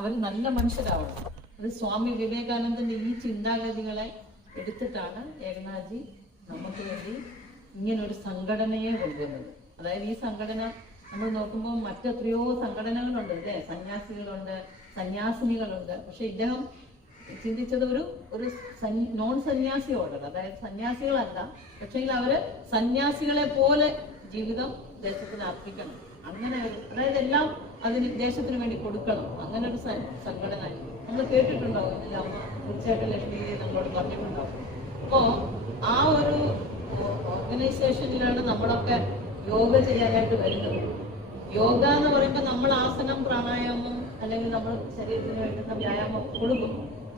അവർ നല്ല മനുഷ്യരാവണം. അത് സ്വാമി വിവേകാനന്ദന്റെ ഈ ചിന്താഗതികളെ എടുത്തിട്ടാണ് ഏകനാഥ്ജി നമുക്ക് വേണ്ടി ഇങ്ങനൊരു സംഘടനയെ കൊണ്ടുവന്നത്. അതായത് ഈ സംഘടന നമ്മൾ നോക്കുമ്പോൾ മറ്റെത്രയോ സംഘടനകളുണ്ട് അല്ലേ, സന്യാസികളുണ്ട്, സന്യാസിനികളുണ്ട്. പക്ഷെ ഇദ്ദേഹം ചിന്തിച്ചത് ഒരു നോൺ സന്യാസി ഓർഡർ, അതായത് സന്യാസികളല്ല, പക്ഷേ അവര് സന്യാസികളെ പോലെ ജീവിതം ദേശത്തിന് അർപ്പിക്കണം. അങ്ങനെ അതായത് എല്ലാം അതിന് ദേശത്തിന് വേണ്ടി കൊടുക്കണം. അങ്ങനെ ഒരു സംഘടന നമ്മൾ കേട്ടിട്ടുണ്ടാവും. ഇതിന്റെ അമ്മ തീർച്ചയായിട്ടും ലക്ഷ്മി നമ്മളോട് പറഞ്ഞിട്ടുണ്ടാവും. അപ്പോ ആ ഒരു ഓർഗനൈസേഷനിലാണ് നമ്മളൊക്കെ യോഗ ചെയ്യാനായിട്ട് വരുന്നത്. യോഗ എന്ന് പറയുമ്പോൾ നമ്മൾ ആസനം, പ്രാണായാമം അല്ലെങ്കിൽ നമ്മൾ ശരീരത്തിന് വേണ്ടുന്ന വ്യായാമം കൊടുക്കും.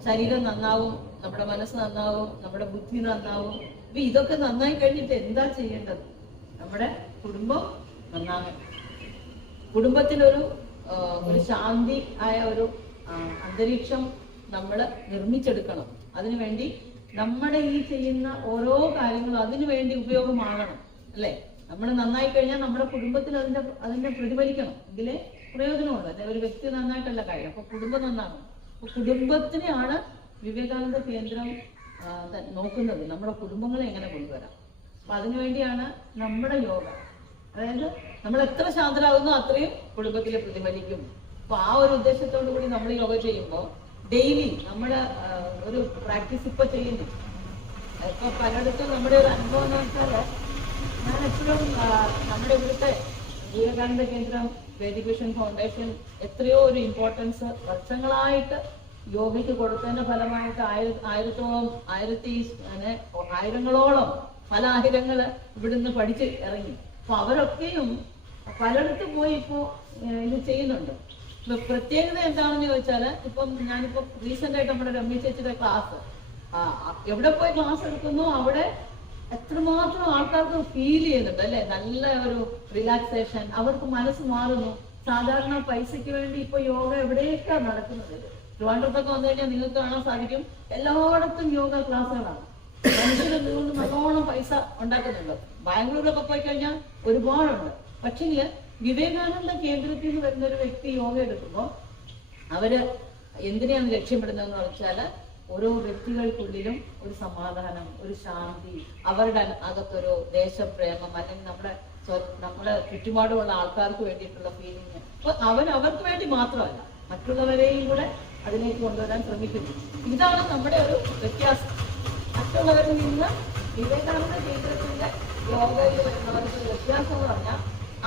ശരീരം നന്നാവും, നമ്മുടെ മനസ്സ് നന്നാവും, നമ്മുടെ ബുദ്ധി നന്നാവും. അപ്പൊ ഇതൊക്കെ നന്നായി കഴിഞ്ഞിട്ട് എന്താ ചെയ്യേണ്ടത്? നമ്മുടെ കുടുംബം നന്നാകണം. കുടുംബത്തിലൊരു ശാന്തി ആയ ഒരു അന്തരീക്ഷം നമ്മൾ നിർമ്മിച്ചെടുക്കണം. അതിനുവേണ്ടി നമ്മുടെ ഈ ചെയ്യുന്ന ഓരോ കാര്യങ്ങളും അതിനു വേണ്ടി ഉപയോഗമാകണം അല്ലേ. നമ്മൾ നന്നായി കഴിഞ്ഞാൽ നമ്മുടെ കുടുംബത്തിൽ അതിന്റെ പ്രതിഫലിക്കണം, എങ്കിലേ പ്രയോജനമുള്ളൂ. അല്ലെ, ഒരു വ്യക്തി നന്നായിട്ടല്ല കാര്യം. അപ്പൊ കുടുംബം നന്നാകണം. അപ്പൊ കുടുംബത്തിനെയാണ് വിവേകാനന്ദ കേന്ദ്രം നോക്കുന്നത്, നമ്മുടെ കുടുംബങ്ങളെ എങ്ങനെ കൊണ്ടുവരാം. അപ്പൊ അതിനുവേണ്ടിയാണ് നമ്മുടെ യോഗ. അതായത് നമ്മൾ എത്ര ശാന്തരാകുന്നോ അത്രയും കുടുംബത്തിൽ പ്രതിഫലിക്കും. അപ്പൊ ആ ഒരു ഉദ്ദേശത്തോടു കൂടി നമ്മൾ യോഗ ചെയ്യുമ്പോൾ ഡെയിലി നമ്മുടെ ഒരു പ്രാക്ടീസ് ഇപ്പൊ ചെയ്യുന്നു. ഇപ്പൊ പലയിടത്തും നമ്മുടെ ഒരു അനുഭവം എന്ന് വെച്ചാല്, ഞാൻ എപ്പോഴും നമ്മുടെ ഇവിടുത്തെ വിവേകാനന്ദ കേന്ദ്രം, വേദിക് വിഷൻ ഫൗണ്ടേഷൻ എത്രയോ ഒരു ഇമ്പോർട്ടൻസ് വർഷങ്ങളായിട്ട് യോഗയ്ക്ക് കൊടുത്തതിന്റെ ഫലമായിട്ട് ആയിരങ്ങളോളം പല ആയിരങ്ങള് ഇവിടുന്ന് പഠിച്ച് ഇറങ്ങി. അപ്പൊ അവരൊക്കെയും പലയിടത്തും പോയി ഇപ്പോ ഇത് ചെയ്യുന്നുണ്ട്. പ്രത്യേകത എന്താണെന്ന് ചോദിച്ചാല്, ഇപ്പം ഞാനിപ്പോ റീസെന്റ് ആയിട്ട് നമ്മുടെ രമ്യ ചേച്ചിയുടെ ക്ലാസ്, എവിടെ പോയി ക്ലാസ് എടുക്കുന്നു അവിടെ എത്രമാത്രം ആൾക്കാർക്ക് ഫീൽ ചെയ്യുന്നുണ്ട് അല്ലെ, നല്ല ഒരു റിലാക്സേഷൻ, അവർക്ക് മനസ്സ് മാറുന്നു. സാധാരണ പൈസയ്ക്ക് വേണ്ടി ഇപ്പൊ യോഗ എവിടെയൊക്കെ നടക്കുന്നത്. ട്രിവാൻഡ്രത്തൊക്കെ വന്നു കഴിഞ്ഞാൽ നിങ്ങൾക്ക് കാണാൻ സാധിക്കും, എല്ലായിടത്തും യോഗ ക്ലാസ്സുകളാണ്. മനുഷ്യർ ഇതുകൊണ്ട് നല്ലോണം പൈസ ഉണ്ടാക്കുന്നുണ്ട്. ബാംഗ്ലൂരിലൊക്കെ പോയി കഴിഞ്ഞാൽ ഒരുപാടുണ്ട്. പക്ഷെങ്കിൽ വിവേകാനന്ദ കേന്ദ്രത്തിൽ നിന്ന് വരുന്ന ഒരു വ്യക്തി യോഗ എടുക്കുമ്പോൾ അവര് എന്തിനാണ് ലക്ഷ്യമിടുന്നതെന്ന് വെച്ചാല്, ഓരോ വ്യക്തികൾക്കുള്ളിലും ഒരു സമാധാനം, ഒരു ശാന്തി, അവരുടെ അകത്തൊരു ദേശപ്രേമം, അല്ലെങ്കിൽ നമ്മുടെ ചുറ്റുപാടുമുള്ള ആൾക്കാർക്ക് വേണ്ടിയിട്ടുള്ള ഫീലിംഗ്. അപ്പൊ അവർക്ക് വേണ്ടി മാത്രമല്ല, മറ്റുള്ളവരെയും കൂടെ അതിലേക്ക് കൊണ്ടുവരാൻ ശ്രമിക്കുന്നു. ഇതാണ് നമ്മുടെ ഒരു വ്യത്യാസം. മറ്റുള്ളവരിൽ നിന്ന് വിവേകാനന്ദ കേന്ദ്രത്തിന്റെ യോഗയിൽ വരുന്നവർക്ക് വ്യത്യാസം എന്ന് പറഞ്ഞാൽ,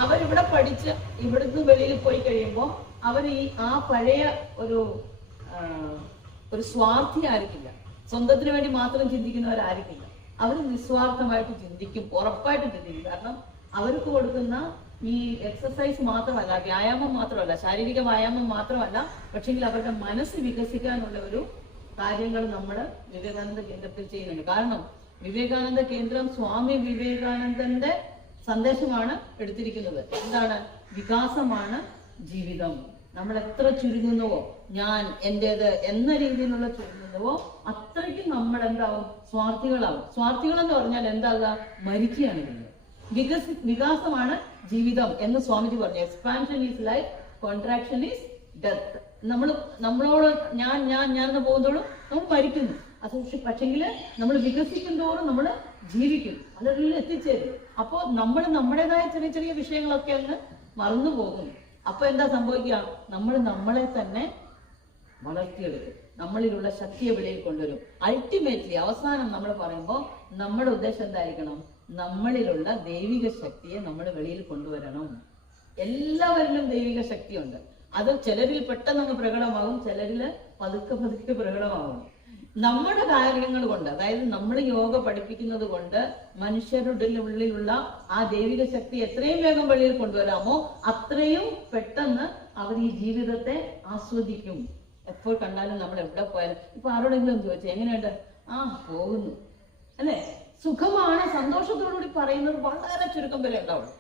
അവരിവിടെ പഠിച്ച് ഇവിടുന്ന് വെളിയിൽ പോയി കഴിയുമ്പോൾ അവർ ആ പഴയ ഒരു സ്വാർത്ഥി ആയിരിക്കില്ല, സ്വന്തത്തിന് വേണ്ടി മാത്രം ചിന്തിക്കുന്നവരായിരിക്കില്ല. അവർ നിസ്വാർത്ഥമായിട്ട് ചിന്തിക്കും, ഉറപ്പായിട്ടും ചിന്തിക്കും. കാരണം അവർക്ക് കൊടുക്കുന്ന ഈ എക്സസൈസ് മാത്രമല്ല, വ്യായാമം മാത്രമല്ല, ശാരീരിക വ്യായാമം മാത്രമല്ല, പക്ഷെങ്കിൽ അവരുടെ മനസ്സ് വികസിക്കാനുള്ള ഒരു കാര്യങ്ങൾ നമ്മൾ വിവേകാനന്ദ കേന്ദ്രത്തിൽ ചെയ്യുന്നുണ്ട്. കാരണം വിവേകാനന്ദ കേന്ദ്രം സ്വാമി വിവേകാനന്ദന്റെ സന്ദേശമാണ് എടുത്തിരിക്കുന്നത്. എന്താണ്? വികാസമാണ് ജീവിതം. നമ്മൾ എത്ര ചുരുങ്ങുന്നുവോ, ഞാൻ എന്റേത് എന്ന രീതിയിലുള്ള ചുരുങ്ങുന്നുവോ, അത്രയ്ക്കും നമ്മൾ എന്താവും? സ്വാർത്ഥികളാവും. സ്വാർത്ഥികൾ എന്ന് പറഞ്ഞാൽ എന്താകുക? മരിക്കുകയാണ് ചെയ്യുന്നത്. വികാസമാണ് ജീവിതം എന്ന് സ്വാമിജി പറഞ്ഞു. Expansion is life, contraction is death. നമ്മളോട് ഞാൻ എന്ന് പോകുന്നതോടും നമ്മൾ മരിക്കുന്നു. അത് പക്ഷെങ്കില് നമ്മൾ വികസിക്കും തോറും നമ്മൾ ജീവിക്കും, അതിൽ എത്തിച്ചേരും. അപ്പോ നമ്മൾ നമ്മുടേതായ ചെറിയ ചെറിയ വിഷയങ്ങളൊക്കെ അങ്ങ് മറന്നു പോകും. അപ്പൊ എന്താ സംഭവിക്കുക? നമ്മൾ നമ്മളെ തന്നെ വളർത്തിയെടുക്കും, നമ്മളിലുള്ള ശക്തിയെ വെളിയിൽ കൊണ്ടുവരും. അൾട്ടിമേറ്റ്ലി അവസാനം നമ്മൾ പറയുമ്പോൾ നമ്മുടെ ഉദ്ദേശം എന്തായിരിക്കണം? നമ്മളിലുള്ള ദൈവിക ശക്തിയെ നമ്മൾ വെളിയിൽ കൊണ്ടുവരണം. എല്ലാവരിലും ദൈവിക ശക്തിയുണ്ട്. അത് ചിലരിൽ പെട്ടെന്ന് പ്രകടമാകും, ചിലരില് പതുക്കെ പ്രകടമാകും. നമ്മുടെ കാര്യങ്ങൾ കൊണ്ട്, അതായത് നമ്മൾ യോഗ പഠിപ്പിക്കുന്നത് കൊണ്ട് മനുഷ്യരുടെ ഉള്ളിലുള്ള ആ ദൈവിക ശക്തി എത്രയും വേഗം വെളിയിൽ കൊണ്ടുവരാമോ അത്രയും പെട്ടെന്ന് അവർ ഈ ജീവിതത്തെ ആസ്വദിക്കും. എപ്പോൾ കണ്ടാലും നമ്മൾ എവിടെ പോയാലും, ഇപ്പൊ ആരോടെങ്കിലും ചോദിച്ചാൽ എങ്ങനെയുണ്ട്? പോകുന്നു അല്ലെ, സുഖമാണ്, സന്തോഷത്തോടുകൂടി പറയുന്നത് വളരെ ചുരുക്കം വരെ ഉണ്ടാവുള്ളൂ.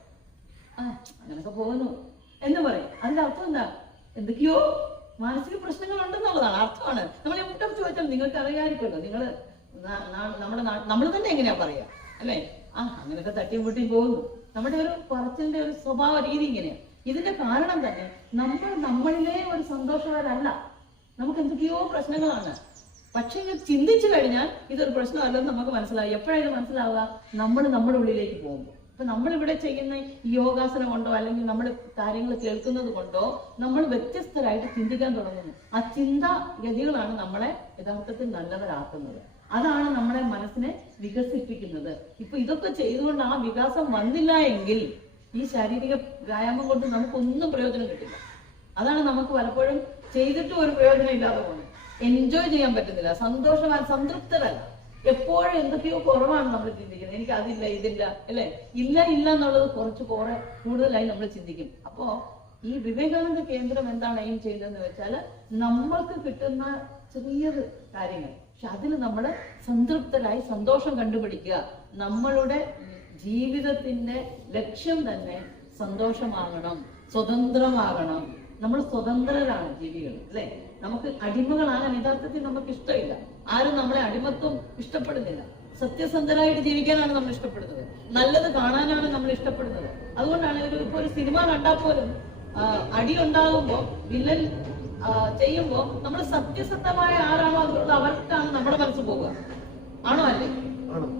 അങ്ങനൊക്കെ പോകുന്നു എന്ന് പറയും. അതിന്റെ അർത്ഥം എന്താ? എന്തൊക്കെയോ മാനസിക പ്രശ്നങ്ങൾ ഉണ്ടെന്നുള്ളതാണ് അർത്ഥമാണ്. നമ്മൾ എവിടെ ചോദിച്ചാൽ നിങ്ങൾക്ക് അറിയാമായിരിക്കുമല്ലോ, നമ്മൾ തന്നെ എങ്ങനെയാ പറയാ അല്ലെ? അങ്ങനെയൊക്കെ തട്ടിയും പൊട്ടിയും പോകുന്നു. നമ്മുടെ ഒരു പറച്ചിലിന്റെ ഒരു സ്വഭാവ രീതി ഇങ്ങനെയാ. ഇതിന്റെ കാരണം തന്നെ നമ്മളിലെ ഒരു സന്തോഷവരല്ല, നമുക്ക് എന്തൊക്കെയോ പ്രശ്നങ്ങളാണ്. പക്ഷെ ഇങ്ങനെ ചിന്തിച്ചു കഴിഞ്ഞാൽ ഇതൊരു പ്രശ്നമല്ലെന്ന് നമുക്ക് മനസ്സിലായി. എപ്പോഴാണ് മനസ്സിലാവുക? നമ്മൾ നമ്മുടെ ഉള്ളിലേക്ക് പോകുമ്പോൾ. അപ്പൊ നമ്മളിവിടെ ചെയ്യുന്ന ഈ യോഗാസനം കൊണ്ടോ അല്ലെങ്കിൽ നമ്മൾ കാര്യങ്ങൾ കേൾക്കുന്നത് കൊണ്ടോ നമ്മൾ വ്യത്യസ്തരായിട്ട് ചിന്തിക്കാൻ തുടങ്ങുന്നു. ആ ചിന്താഗതികളാണ് നമ്മളെ യഥാർത്ഥത്തിൽ നല്ലവരാക്കുന്നത്. അതാണ് നമ്മളെ മനസ്സിനെ വികസിപ്പിക്കുന്നത്. ഇപ്പൊ ഇതൊക്കെ ചെയ്തുകൊണ്ട് ആ വികാസം വന്നില്ല എങ്കിൽ ഈ ശാരീരിക വ്യായാമം കൊണ്ട് നമുക്കൊന്നും പ്രയോജനം കിട്ടില്ല. അതാണ് നമുക്ക് പലപ്പോഴും ചെയ്തിട്ടും ഒരു പ്രയോജനം ഇല്ലാതെ പോകുന്നത്. എൻജോയ് ചെയ്യാൻ പറ്റുന്നില്ല, സംതൃപ്തരല്ല. എപ്പോഴും എന്തൊക്കെയോ കുറവാണ് നമ്മൾ ചിന്തിക്കുന്നത്. എനിക്ക് അതില്ല ഇതില്ല അല്ലെ, ഇല്ല എന്നുള്ളത് കുറെ കൂടുതലായി നമ്മൾ ചിന്തിക്കും. അപ്പോ ഈ വിവേകാനന്ദ കേന്ദ്രം എന്താണ് എയിം ചെയ്തതെന്ന് വെച്ചാൽ നമ്മൾക്ക് കിട്ടുന്ന ചെറിയൊരു കാര്യങ്ങൾ, പക്ഷെ അതിന് നമ്മൾ സംതൃപ്തരായി സന്തോഷം കണ്ടുപിടിക്കുക. നമ്മളുടെ ജീവിതത്തിന്റെ ലക്ഷ്യം തന്നെ സന്തോഷമാകണം, സ്വതന്ത്രമാകണം. നമ്മൾ സ്വതന്ത്രരാണ് ജീവികൾ അല്ലെ. നമുക്ക് അടിമകളാകാൻ യഥാർത്ഥത്തിൽ നമുക്ക് ഇഷ്ടമില്ല. ആരും നമ്മളെ അടിമത്വം ഇഷ്ടപ്പെടുന്നില്ല. സത്യസന്ധരായിട്ട് ജീവിക്കാനാണ് നമ്മൾ ഇഷ്ടപ്പെടുന്നത്, നല്ലത് കാണാനാണ് നമ്മൾ ഇഷ്ടപ്പെടുന്നത്. അതുകൊണ്ടാണ് ഇപ്പൊ ഒരു സിനിമ കണ്ടാൽ പോലും അടി ഉണ്ടാകുമ്പോ വില്ലൻ ചെയ്യുമ്പോ നമ്മൾ സത്യസന്ധമായ ആരാണോ അതുകൊണ്ട് അവർക്കാണ് നമ്മുടെ മനസ്സ് പോവുക. ആണോ അല്ലേ?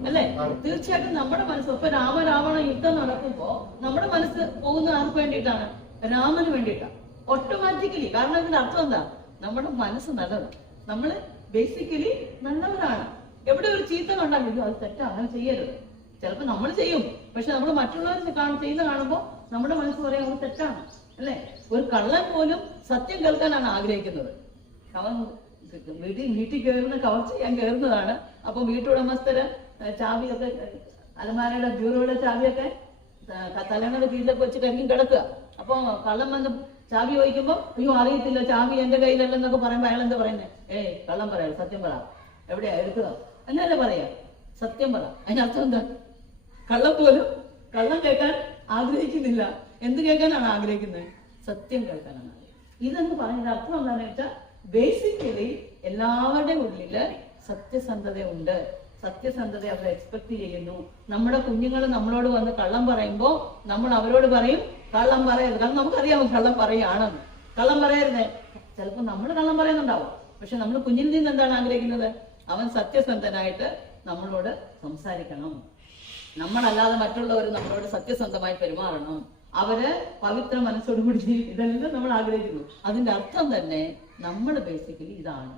അല്ലേ? തീർച്ചയായിട്ടും നമ്മുടെ മനസ്സ്. ഇപ്പൊ രാമരാവണ യുദ്ധം നടക്കുമ്പോ നമ്മുടെ മനസ്സ് പോകുന്ന ആർക്ക് വേണ്ടിയിട്ടാണ്? രാമന് വേണ്ടിയിട്ടാണ് ഓട്ടോമാറ്റിക്കലി. കാരണം ഇതിന്റെ അർത്ഥം എന്താ? നമ്മുടെ മനസ്സ് നല്ലതാണ്, നമ്മള് ബേസിക്കലി നല്ലവരാണ്. എവിടെ ഒരു ചീത്ത കണ്ടാലും അത് തെറ്റാ, അങ്ങനെ ചെയ്യരുത്. ചിലപ്പോ നമ്മൾ ചെയ്യും, പക്ഷെ നമ്മൾ മറ്റുള്ളവർ ചെയ്യുന്ന കാണുമ്പോ നമ്മുടെ മനസ്സ് പറയാം അത് തെറ്റാണ് അല്ലെ. ഒരു കള്ളൻ പോലും സത്യം കേൾക്കാനാണ് ആഗ്രഹിക്കുന്നത്. അവൻ വീട്ടിൽ കയറുന്ന കവർ ചെയ്യാൻ കയറുന്നതാണ്. അപ്പൊ വീട്ടുടമസ്ഥര് ചാവിയൊക്കെ, അലമാരയുടെ ബ്യൂറോയുടെ ചാവിയൊക്കെ തലങ്ങളുടെ കീഴിലൊക്കെ വെച്ചിട്ടായിരിക്കും കിടക്കുക. അപ്പൊ കള്ളം വന്ന് ചാവി ചോദിക്കുമ്പോ അയ്യോ അറിയത്തില്ല, ചാവി എന്റെ കയ്യിലല്ലെന്നൊക്കെ പറയുമ്പോ അയാൾ എന്താ പറയുന്നത്? കള്ളം പറയാ, സത്യം പറ, എവിടെയാ എടുക്കുക എന്നല്ലേ പറയാ. സത്യം പറ, അതിനർത്ഥം എന്താ? കള്ളം പോലും കള്ളം കേൾക്കാൻ ആഗ്രഹിക്കുന്നില്ല. എന്ത് കേൾക്കാനാണ് ആഗ്രഹിക്കുന്നത്? സത്യം കേൾക്കാനാണ് ആഗ്രഹിക്കുന്നത്. ഇതെന്ന് പറയുന്നത് അർത്ഥം എന്താണെന്ന് വെച്ചാൽ ബേസിക്കലി എല്ലാവരുടെയും ഉള്ളില് സത്യസന്ധത ഉണ്ട്. സത്യസന്ധത അവർ എക്സ്പെക്ട് ചെയ്യുന്നു. നമ്മുടെ കുഞ്ഞുങ്ങൾ നമ്മളോട് വന്ന് കള്ളം പറയുമ്പോ നമ്മൾ അവരോട് പറയും കള്ളം പറയരുത്. കാരണം നമുക്കറിയാമോ കള്ളം പറയുകയാണെന്ന്. കള്ളം പറയരുതേ. ചിലപ്പോൾ നമ്മൾ കള്ളം പറയുന്നുണ്ടാവും, പക്ഷെ നമ്മൾ കുഞ്ഞിൽ നിന്ന് എന്താണ് ആഗ്രഹിക്കുന്നത്? അവൻ സത്യസന്ധനായിട്ട് നമ്മളോട് സംസാരിക്കണം. നമ്മളല്ലാതെ മറ്റുള്ളവർ നമ്മളോട് സത്യസന്ധമായി പെരുമാറണം. അവര് പവിത്ര മനസ്സോടുകൂടി ഇതെല്ലാം നമ്മൾ ആഗ്രഹിക്കുന്നു. അതിന്റെ അർത്ഥം തന്നെ നമ്മൾ ബേസിക്കലി ഇതാണ്.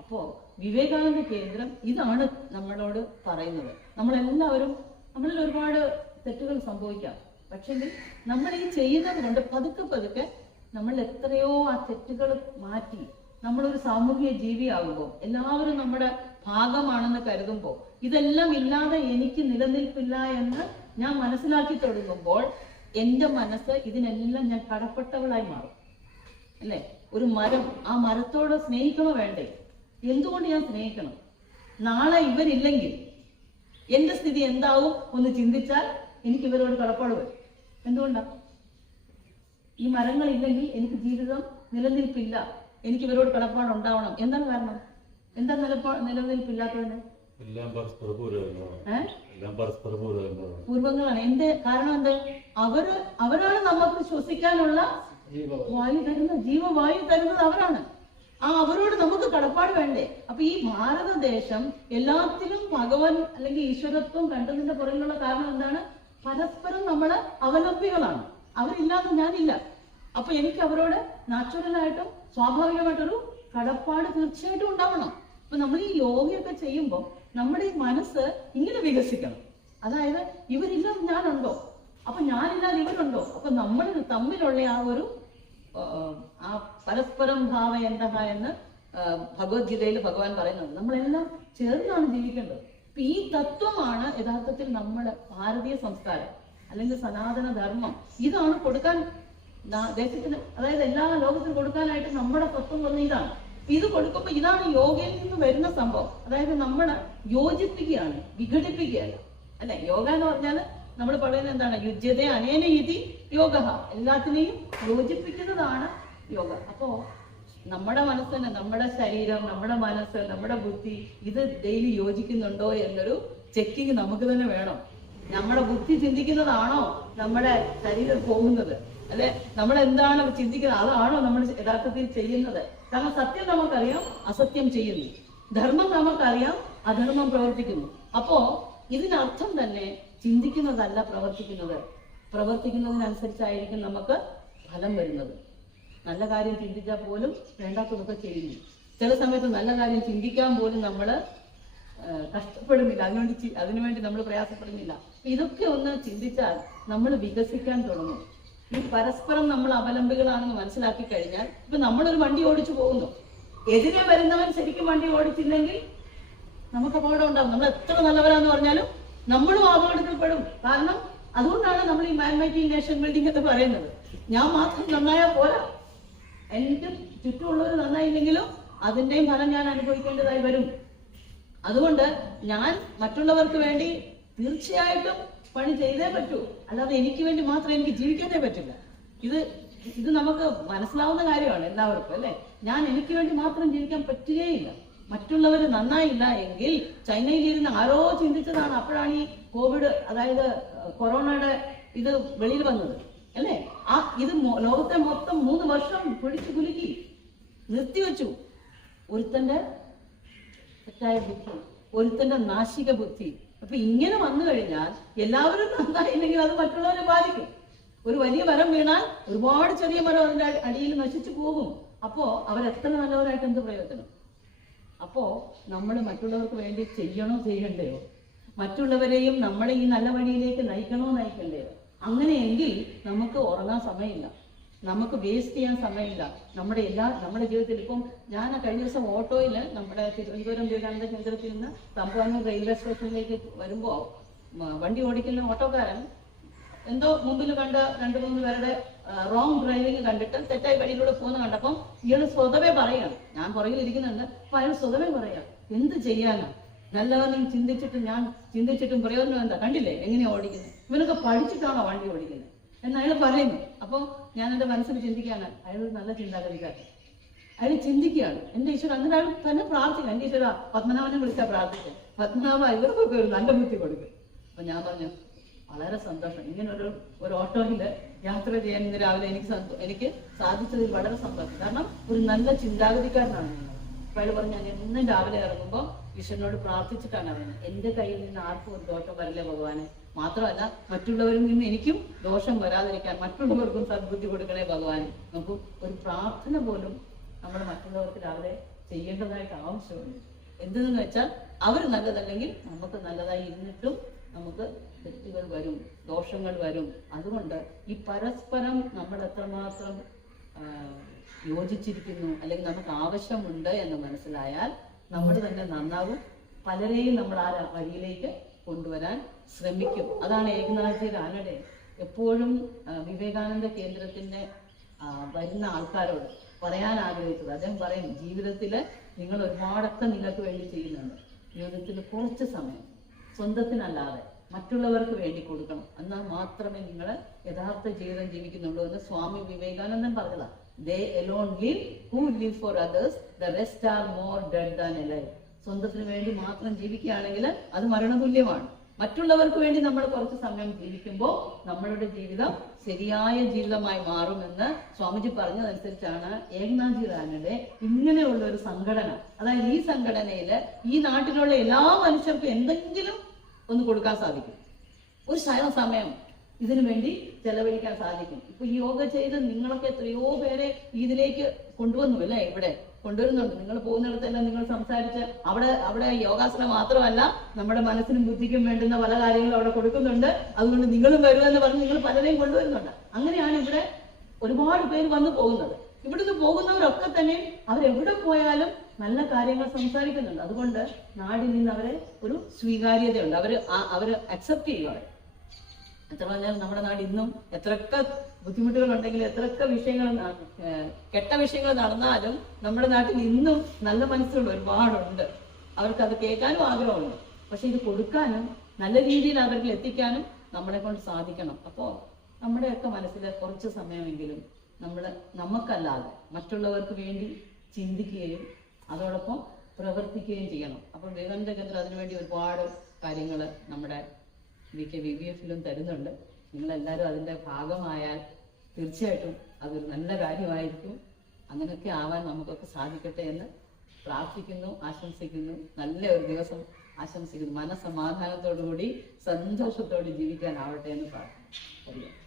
അപ്പോ വിവേകാനന്ദ കേന്ദ്രം ഇതാണ് നമ്മളോട് പറയുന്നത്. നമ്മളെല്ലാവരും, നമ്മളിൽ ഒരുപാട് തെറ്റുകൾ സംഭവിക്കാം, പക്ഷെങ്കിൽ നമ്മൾ ഈ ചെയ്യുന്നത് കൊണ്ട് പതുക്കെ നമ്മൾ എത്രയോ ആ തെറ്റുകൾ മാറ്റി നമ്മളൊരു സാമൂഹിക ജീവിയാകുമ്പോൾ, എല്ലാവരും നമ്മുടെ ഭാഗമാണെന്ന് കരുതുമ്പോൾ, ഇതെല്ലാം ഇല്ലാതെ എനിക്ക് നിലനിൽപ്പില്ല എന്ന് ഞാൻ മനസ്സിലാക്കി തുടങ്ങുമ്പോൾ എന്റെ മനസ്സ് ഇതിനെല്ലാം ഞാൻ കടപ്പെട്ടവളായി മാറും അല്ലെ. ഒരു മരം, ആ മരത്തോട് സ്നേഹിക്കണോ വേണ്ടേ? എന്തുകൊണ്ട് ഞാൻ സ്നേഹിക്കണം? നാളെ ഇവരില്ലെങ്കിൽ എന്റെ സ്ഥിതി എന്താവും ഒന്ന് ചിന്തിച്ചാൽ എനിക്ക് ഇവരോട് കടപ്പാട് വരും. എന്തുകൊണ്ടാ? ഈ മരങ്ങളില്ലെങ്കിൽ എനിക്ക് ജീവിതം നിലനിൽപ്പില്ല, എനിക്ക് ഇവരോട് കടപ്പാട് ഉണ്ടാവണം. എന്താണ് കാരണം? എന്താ നിലനിൽപ്പില്ലാത്തതിന്? പൂർവങ്ങളാണ്. എന്ത് കാരണം? എന്ത്? അവരാണ് നമുക്ക് ശ്വസിക്കാനുള്ള വായു തരുന്നത്, ജീവവായു തരുന്നത് അവരാണ്. അവരോട് നമുക്ക് കടപ്പാട് വേണ്ടേ? അപ്പൊ ഈ ഭാരതദേശം എല്ലാത്തിലും ഭഗവാൻ അല്ലെങ്കിൽ ഈശ്വരത്വം കണ്ടതിന്റെ പുറകിലുള്ള കാരണം എന്താണ്? പരസ്പരം നമ്മള് അവലംബികളാണ്. അവരില്ലാതെ ഞാനില്ല. അപ്പൊ എനിക്ക് അവരോട് നാച്ചുറലായിട്ടും സ്വാഭാവികമായിട്ടൊരു കടപ്പാട് തീർച്ചയായിട്ടും ഉണ്ടാവണം. അപ്പൊ നമ്മൾ ഈ യോഗയൊക്കെ ചെയ്യുമ്പോൾ നമ്മുടെ ഈ മനസ്സ് ഇങ്ങനെ വികസിക്കണം. അതായത് ഇവരില്ലാതെ ഞാനുണ്ടോ, അപ്പൊ ഞാനില്ലാതെ ഇവരുണ്ടോ, അപ്പൊ നമ്മൾ തമ്മിലുള്ള ആ പരസ്പരം ഭാവയന്തഹ എന്ന് ഭഗവത്ഗീതയിൽ ഭഗവാൻ പറയുന്നത്. നമ്മളെല്ലാം ചേർന്നാണ് ജീവിക്കേണ്ടത്. അപ്പൊ ഈ തത്വമാണ് യഥാർത്ഥത്തിൽ നമ്മുടെ ഭാരതീയ സംസ്കാരം അല്ലെങ്കിൽ സനാതന ധർമ്മം. ഇതാണ് കൊടുക്കാൻ ദേശത്തിന്, അതായത് എല്ലാ ലോകത്തിനും കൊടുക്കാനായിട്ട് നമ്മുടെ തത്വം പറഞ്ഞ ഇതാണ്. ഇത് കൊടുക്കുമ്പോൾ ഇതാണ് യോഗയിൽ നിന്ന് വരുന്ന സംഭവം. അതായത് നമ്മളെ യോജിപ്പിക്കുകയാണ്, വിഘടിപ്പിക്കുകയല്ല അല്ലെ. യോഗ എന്ന് പറഞ്ഞാൽ നമ്മൾ പറയുന്നത് എന്താണ്? യുജ്യത അനേന ഇതി യോഗ. എല്ലാത്തിനെയും യോജിപ്പിക്കുന്നതാണ് യോഗ. അപ്പോ നമ്മുടെ മനസ്സിന്, നമ്മുടെ ശരീരം, നമ്മുടെ മനസ്സ്, നമ്മുടെ ബുദ്ധി ഇത് ഡെയിലി യോജിക്കുന്നുണ്ടോ എന്നൊരു ചെക്കിങ് നമുക്ക് തന്നെ വേണം. നമ്മുടെ ബുദ്ധി ചിന്തിക്കുന്നതാണോ നമ്മുടെ ശരീരം പോകുന്നത്? അല്ലെ? നമ്മൾ എന്താണ് ചിന്തിക്കുന്നത് അതാണോ നമ്മൾ യഥാർത്ഥത്തിൽ ചെയ്യുന്നത്? കാരണം സത്യം നമുക്കറിയാം, അസത്യം ചെയ്യുന്നു. ധർമ്മം നമുക്കറിയാം, അധർമ്മം പ്രവർത്തിക്കുന്നു. അപ്പോ ഇതിനർത്ഥം തന്നെ ചിന്തിക്കുന്നതല്ല പ്രവർത്തിക്കുന്നത്, പ്രവർത്തിക്കുന്നതിനനുസരിച്ചായിരിക്കും നമുക്ക് ഫലം വരുന്നത്. നല്ല കാര്യം ചിന്തിച്ചാൽ പോലും വേണ്ടാത്തതൊക്കെ ചെയ്യുന്നു. ചില സമയത്ത് നല്ല കാര്യം ചിന്തിക്കാൻ പോലും നമ്മൾ കഷ്ടപ്പെടുന്നില്ല, അതിനുവേണ്ടി നമ്മൾ പ്രയാസപ്പെടുന്നില്ല. ഇതൊക്കെ ഒന്ന് ചിന്തിച്ചാൽ നമ്മൾ വികസിക്കാൻ തുടങ്ങും. ഈ പരസ്പരം നമ്മൾ അവലംബികളാണെന്ന് മനസ്സിലാക്കി കഴിഞ്ഞാൽ, ഇപ്പൊ നമ്മളൊരു വണ്ടി ഓടിച്ചു പോകുന്നു, എതിരെ വരുന്നവൻ ശരിക്കും വണ്ടി ഓടിച്ചില്ലെങ്കിൽ നമുക്ക് അപകടം ഉണ്ടാവും. നമ്മൾ എത്ര നല്ലവരാന്ന് പറഞ്ഞാലും നമ്മളും അപകടത്തിൽപ്പെടും. കാരണം അതുകൊണ്ടാണ് നമ്മൾ ഈ മാൻ മേക്കിംഗ് നേഷൻ ബിൽഡിംഗ് എന്ന് പറയുന്നത്. ഞാൻ മാത്രം നന്നായാൽ പോരാ, എനിക്ക് ചുറ്റുമുള്ളവർ നന്നായില്ലെങ്കിലും അതിന്റെയും ഫലം ഞാൻ അനുഭവിക്കേണ്ടതായി വരും. അതുകൊണ്ട് ഞാൻ മറ്റുള്ളവർക്ക് വേണ്ടി തീർച്ചയായിട്ടും പണി ചെയ്തേ പറ്റൂ. അല്ലാതെ എനിക്ക് വേണ്ടി മാത്രം എനിക്ക് ജീവിക്കാനേ പറ്റില്ല. ഇത് നമുക്ക് മനസ്സിലാവുന്ന കാര്യമാണ് എല്ലാവർക്കും, അല്ലെ? ഞാൻ എനിക്ക് വേണ്ടി മാത്രം ജീവിക്കാൻ പറ്റുകയില്ല. മറ്റുള്ളവർ നന്നായില്ല എങ്കിൽ, ചൈനയിലിരുന്ന് ആരോ ചിന്തിച്ചതാണ്, അപ്പോഴാണ് ഈ കോവിഡ്, അതായത് കൊറോണയുടെ ഇത് വെളിയിൽ വന്നത്, അല്ലെ? ഇത് ലോകത്തെ മൊത്തം 3 വർഷം പിടിച്ചു കുലുക്കി നിർത്തിവെച്ചു. ഒരുത്തന്റെ തെറ്റായ ബുദ്ധി, ഒരുത്തന്റെ നാശിക ബുദ്ധി. അപ്പൊ ഇങ്ങനെ വന്നു കഴിഞ്ഞാൽ എല്ലാവരും നന്നായില്ലെങ്കിൽ അത് മറ്റുള്ളവരെ ബാധിക്കും. ഒരു വലിയ മരം വീണാൽ ഒരുപാട് ചെറിയ മരം അതിന്റെ അടിയിൽ നശിച്ചു പോകും. അപ്പോ അവരെത്ര നല്ലവരായിട്ട് എന്ത് പ്രയോജനം? അപ്പോ നമ്മൾ മറ്റുള്ളവർക്ക് വേണ്ടി ചെയ്യണ്ടയോ? മറ്റുള്ളവരെയും നമ്മളെ ഈ നല്ല വഴിയിലേക്ക് നയിക്കണ്ടയോ? അങ്ങനെയെങ്കിൽ നമുക്ക് ഉറങ്ങാൻ സമയമില്ല, നമുക്ക് വേസ്റ്റ് ചെയ്യാൻ സമയമില്ല. നമ്മുടെ ജീവിതത്തിൽ ഇപ്പം ഞാൻ കഴിഞ്ഞ ദിവസം ഓട്ടോയിൽ നമ്മുടെ തിരുവനന്തപുരം വിവേകാനന്ദ കേന്ദ്രത്തിൽ നിന്ന് തമ്പാനൂർ റെയിൽവേ സ്റ്റേഷനിലേക്ക് വരുമ്പോ വണ്ടി ഓടിക്കുന്ന ഓട്ടോക്കാരൻ എന്തോ മുമ്പിൽ കണ്ട 2-3 പേരുടെ റോങ് ഡ്രൈവിംഗ് കണ്ടിട്ട് തെറ്റായ വഴിയിലൂടെ പോകുന്ന കണ്ടപ്പം ഇയാള് സ്വതവേ പറയാണ്, ഞാൻ പുറകിൽ ഇരിക്കുന്നുണ്ട്, അപ്പൊ അയാൾ സ്വതവേ പറയാം, എന്ത് ചെയ്യാനാ, നല്ലവണ്ണം ചിന്തിച്ചിട്ടും പ്രയോജനം എന്താ, കണ്ടില്ലേ എങ്ങനെയാ ഓടിക്കുന്നത്, ഇവനൊക്കെ പഠിച്ചിട്ടാണോ വണ്ടി ഓടിക്കുന്നത് എന്ന് അയാൾ പറയുന്നു. അപ്പൊ ഞാൻ എന്റെ മനസ്സിൽ ചിന്തിക്കാണ്, അയാൾ നല്ല ചിന്താഗതിക്കാരൻ, അയാൾ ചിന്തിക്കുകയാണ്. എന്റെ ഈശ്വര, അങ്ങനെ അയാൾ തന്നെ പ്രാർത്ഥിക്കാം, എന്റെ ഈശ്വര പത്മനാഭനെ വിളിച്ചാൽ പ്രാർത്ഥിക്കാം, പത്മനാഭ ഇവർക്കൊക്കെ ഒരു നല്ല ബുദ്ധി കൊടുക്കും. അപ്പൊ ഞാൻ പറഞ്ഞു, വളരെ സന്തോഷം, ഇങ്ങനെ ഒരു ഓട്ടോയില് യാത്ര ചെയ്യാൻ ഇന്ന് രാവിലെ എനിക്ക് സാധിച്ചതിൽ വളരെ സന്തോഷം. കാരണം ഒരു നല്ല ചിന്താഗതിക്കാരനാണ് നിങ്ങൾ. അപ്പൊ അയാൾ പറഞ്ഞു, ഞാൻ എന്നും രാവിലെ ഇറങ്ങുമ്പോൾ ഈശ്വരനോട് പ്രാർത്ഥിച്ചിട്ടാണ് ഇറങ്ങുന്നത്, എന്റെ കയ്യിൽ നിന്ന് ആർക്കും ഒരു ദോഷം വരില്ലേ ഭഗവാനെ, മാത്രമല്ല മറ്റുള്ളവരിൽ നിന്ന് എനിക്കും ദോഷം വരാതിരിക്കാൻ മറ്റുള്ളവർക്കും സദ്ബുദ്ധി കൊടുക്കണേ ഭഗവാനെ. നമുക്ക് ഒരു പ്രാർത്ഥന പോലും നമ്മൾ മറ്റുള്ളവർക്ക് രാവിലെ ചെയ്യേണ്ടതായിട്ട് ആവശ്യമുണ്ട്. എന്തെന്ന് വെച്ചാൽ അവർ നല്ലതല്ലെങ്കിൽ നമുക്ക് നല്ലതായി ഇരുന്നിട്ടും നമുക്ക് തെറ്റുകൾ വരും, ദോഷങ്ങൾ വരും. അതുകൊണ്ട് ഈ പരസ്പരം നമ്മൾ എത്രമാത്രം യോജിച്ചിരിക്കുന്നു, അല്ലെങ്കിൽ നമുക്ക് ആവശ്യമുണ്ട് എന്ന് മനസ്സിലായാൽ നമ്മൾ തന്നെ നന്നാവും. പലരെയും നമ്മൾ ആ വഴിയിലേക്ക് കൊണ്ടുവരാൻ ശ്രമിക്കും. അതാണ് ഏകനാഥജി റാനഡെ എപ്പോഴും വിവേകാനന്ദ കേന്ദ്രത്തിന്റെ വരുന്ന ആൾക്കാരോട് പറയാൻ ആഗ്രഹിച്ചത്. അദ്ദേഹം പറയും, ജീവിതത്തില് നിങ്ങൾ ഒരുപാടൊക്കെ നിങ്ങൾക്ക് വേണ്ടി ചെയ്യുന്നുണ്ട്, ജീവിതത്തിൽ കുറച്ച് സമയം സ്വന്തത്തിനല്ലാതെ മറ്റുള്ളവർക്ക് വേണ്ടി കൊടുക്കണം, എന്നാൽ മാത്രമേ നിങ്ങൾ യഥാർത്ഥ ജീവിതം ജീവിക്കുന്നുള്ളൂ എന്ന് സ്വാമി വിവേകാനന്ദൻ പറഞ്ഞതാ. They alone live who live for others, the rest are more dead than alive. സ്വന്തത്തിന് വേണ്ടി മാത്രം ജീവിക്കുകയാണെങ്കിൽ അത് മരണതുല്യമാണ്. മറ്റുള്ളവർക്ക് വേണ്ടി നമ്മൾ കുറച്ച് സമയം ജീവിക്കുമ്പോൾ നമ്മളുടെ ജീവിതം ശരിയായ ജീവിതമായി മാറുമെന്ന് സ്വാമിജി പറഞ്ഞതനുസരിച്ചാണ് ഏകനാഥജി റാനഡെ ഇങ്ങനെയുള്ള ഒരു സംഘടന, അതായത് ഈ സംഘടനയില് ഈ നാട്ടിലുള്ള എല്ലാ മനുഷ്യർക്കും എന്തെങ്കിലും ഒന്ന് കൊടുക്കാൻ സാധിക്കും, ഒരു സമയം ഇതിനു വേണ്ടി ചെലവഴിക്കാൻ സാധിക്കും. ഇപ്പൊ യോഗ ചെയ്ത് നിങ്ങളൊക്കെ എത്രയോ പേരെ ഇതിലേക്ക് കൊണ്ടുവന്നു, അല്ലേ? ഇവിടെ കൊണ്ടുവരുന്നുണ്ട്. നിങ്ങൾ പോകുന്നിടത്തെല്ലാം നിങ്ങൾ സംസാരിച്ച് അവിടെ യോഗാസനം മാത്രമല്ല, നമ്മുടെ മനസ്സിനും ബുദ്ധിക്കും വേണ്ടുന്ന പല കാര്യങ്ങളും അവിടെ കൊടുക്കുന്നുണ്ട്. അതുകൊണ്ട് നിങ്ങളും വരുമെന്ന് പറഞ്ഞ് നിങ്ങൾ പലരെയും കൊണ്ടുവരുന്നുണ്ട്. അങ്ങനെയാണ് ഇവിടെ ഒരുപാട് പേര് വന്നു പോകുന്നത്. ഇവിടുന്ന് പോകുന്നവരൊക്കെ തന്നെ അവരെവിടെ പോയാലും നല്ല കാര്യങ്ങൾ സംസാരിക്കുന്നുണ്ട്. അതുകൊണ്ട് നാടിൽ നിന്ന് അവരെ ഒരു സ്വീകാര്യതയുണ്ട്, അവര് അക്സെപ്റ്റ് ചെയ്യും. അവരെ എത്ര പറഞ്ഞാൽ നമ്മുടെ നാട് ഇന്നും എത്രയൊക്കെ ബുദ്ധിമുട്ടുകൾ ഉണ്ടെങ്കിലും, എത്രയൊക്കെ കെട്ട വിഷയങ്ങൾ നടന്നാലും നമ്മുടെ നാട്ടിൽ ഇന്നും നല്ല മനസ്സുകൾ ഒരുപാടുണ്ട്. അവർക്ക് അത് കേൾക്കാനും ആഗ്രഹമുണ്ട്. പക്ഷെ ഇത് കൊടുക്കാനും നല്ല രീതിയിൽ അവരിൽ എത്തിക്കാനും നമ്മളെ കൊണ്ട് സാധിക്കണം. അപ്പോൾ നമ്മുടെയൊക്കെ മനസ്സിൽ കുറച്ച് സമയമെങ്കിലും നമുക്കല്ലാതെ മറ്റുള്ളവർക്ക് വേണ്ടി ചിന്തിക്കുകയും അതോടൊപ്പം പ്രവർത്തിക്കുകയും ചെയ്യണം. അപ്പം വിവേകാനന്ദ കേന്ദ്രം അതിനുവേണ്ടി ഒരുപാട് കാര്യങ്ങൾ നമ്മുടെ VKVVF തരുന്നുണ്ട്. നിങ്ങളെല്ലാവരും അതിൻ്റെ ഭാഗമായാൽ തീർച്ചയായിട്ടും അതൊരു നല്ല കാര്യമായിരിക്കും. അങ്ങനെയൊക്കെ ആവാൻ നമുക്കൊക്കെ സാധിക്കട്ടെ എന്ന് പ്രാർത്ഥിക്കുന്നു, ആശംസിക്കുന്നു. നല്ല ഒരു ദിവസം ആശംസിക്കുന്നു. മനസ്സമാധാനത്തോടുകൂടി സന്തോഷത്തോടെ ജീവിക്കാനാവട്ടെ എന്ന് പ്രാർത്ഥിക്കുന്നു.